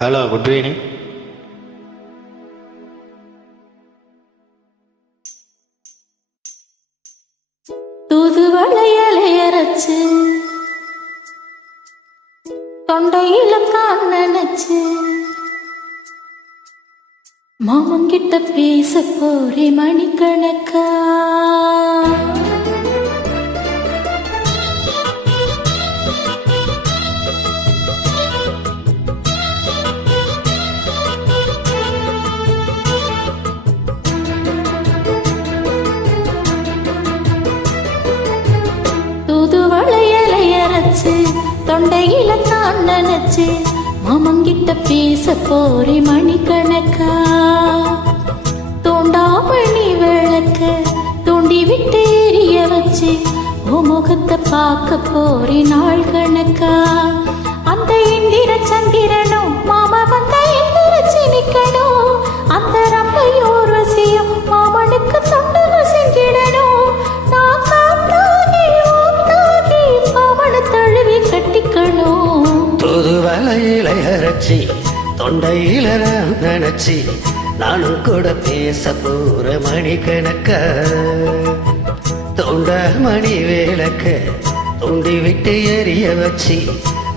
Hello good evening. தூதுவளையலை அரைச்சு தொண்டையில கான் நினைச்சு மாமங்கிட்ட பேச போறே மணிக்கணக்கா. தூதுவளையலை அரைச்சு தொண்டையில தான் நினைச்சு மாமங்கிட்ட பேச போறே மணிக்கணக்கா. தோண்டாமணி விளக்க தூண்டி விட்டு எரிய வச்சு ஓ முகத்தை பார்க்க போறே நாள் கணக்கா. அந்த இந்திர சந்திரனும் மாமா வந்த எந்திரச்சு நிக்கணும். அந்த ரம்பையோர் வசியம் மாமனுக்கு தொண்டுகள் செஞ்சிடணும். நான் காத்தாகி ஊத்தாகி மாமனை தழுவி கட்டிக்கணும். தூதுவளையில அரைச்சி தொண்டையில நினைச்சி நானும் கூட பேச போற மணிக்கணக்க. தொண்ட மணி விளக்க தூண்டி விட்டு எரிய வச்சு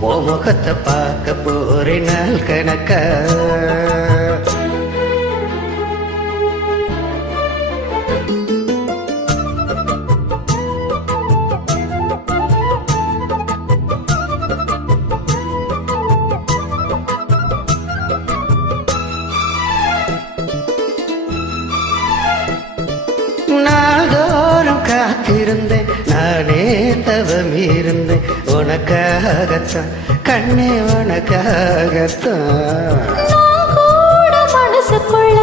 ஓ முகத்தை பார்க்க போற நாள் கணக்க. நாள்தோறும் காத்திருந்தேன் நானே தவம் இருந்தேன் உனக்காகத்தான் கண்ணே உனக்காகத்தான். மனசுக்குள்ள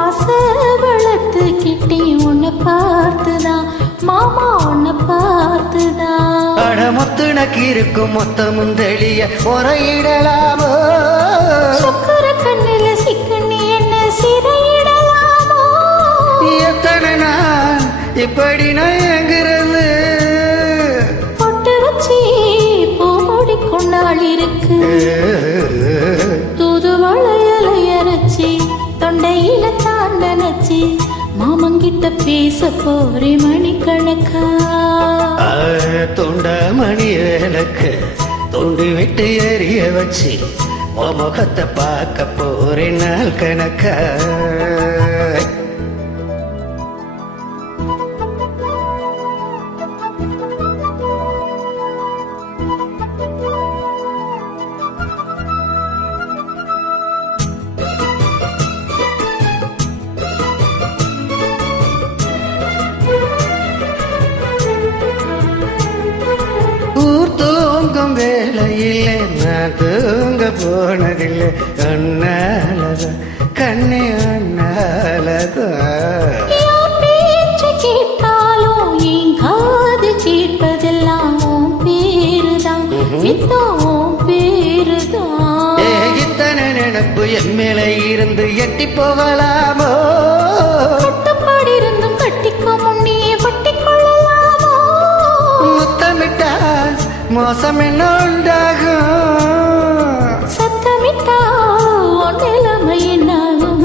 ஆசை வளர்த்துக்கிட்டே உன்னை பார்த்துதான் மாமா உன்னை பார்த்துதான். அடமொத்துனக்கு இருக்கும் மொத்தமும் தெளிய முறையிடலாமோ. சுக்கர கண்ணில சிக்கனி என்ன சிறையிடலாமோ. எத்தனை நான் இப்படி நயங்குறது. பொட்டு வச்சு பூ முடிக்கும் நாள் இருக்கு. தூதுவளையலை அரைச்சி தொண்டையில தான் நினைச்சி மாமங்கிட்ட பேச போறே மணிக்கணக்கா. தொண்ட மணி விளக்கு தூண்டி விட்டு எரிய வச்சு உன் முகத்தை பார்க்க போறேன் நாள் கணக்கா. தூங்கும் வேலையில்லை நான் தூங்க போனதில்லை கண்ணாலதான் கண்ணே அண்ணாலதான். கேட்டாலும் என் காது கேட்பதெல்லாம் உன் பேருதான் உன் பேருதான். இத்தனை நினப்பு என் மேல இருந்து எட்டி போகலாமோ. கட்டுப்பாடு இருந்தும் கட்டிக்க முன்னே பட்டிக்கொள்ளலாமோ. முத்தமிட்டா மோசம் என்ன உண்டாகும். சத்தமிட்டா உன் நிலைமை என்னாகும்.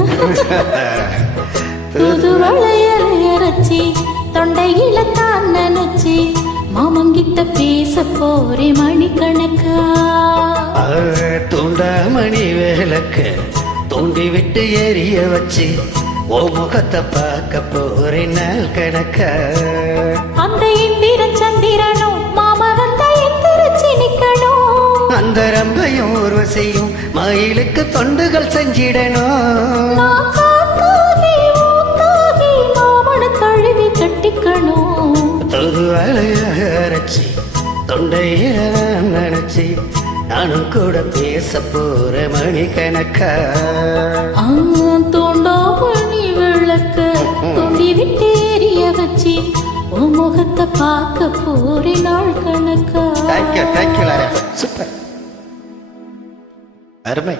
தூதுவளையலை அரைச்சி தொண்டையில தான் நினைச்சி மாமங்கிட்ட பேச போறே மணிக்கணக்கா. தூண்ட மணி விளக்க தூண்டி விட்டு எரிய வச்சு ஓ முகத்தை பார்க்க போறேன் நாள் கணக்க. அந்த இந்திர சந்திரனும் மாமா வந்த எந்திரச்சு நிக்கணும். அந்த ரம்பையும் உருவசையும் மயிலுக்கு தொண்டுகள் செஞ்சிடணும். நான் காத்தாகி ஊத்தாகி மாமனை தழுவி கட்டிக்கணும். தூதுவளைய அரைச்சி தொண்டையில நினைச்சி நானும் கூட பேச போற மணிக்கணக்கா. தோண்டாமணி விளக்க தூண்டி விட்டு எரிய வச்சு உன் முகத்தை பார்க்க போறே நாள் கணக்கா. சூப்பர் அருமை.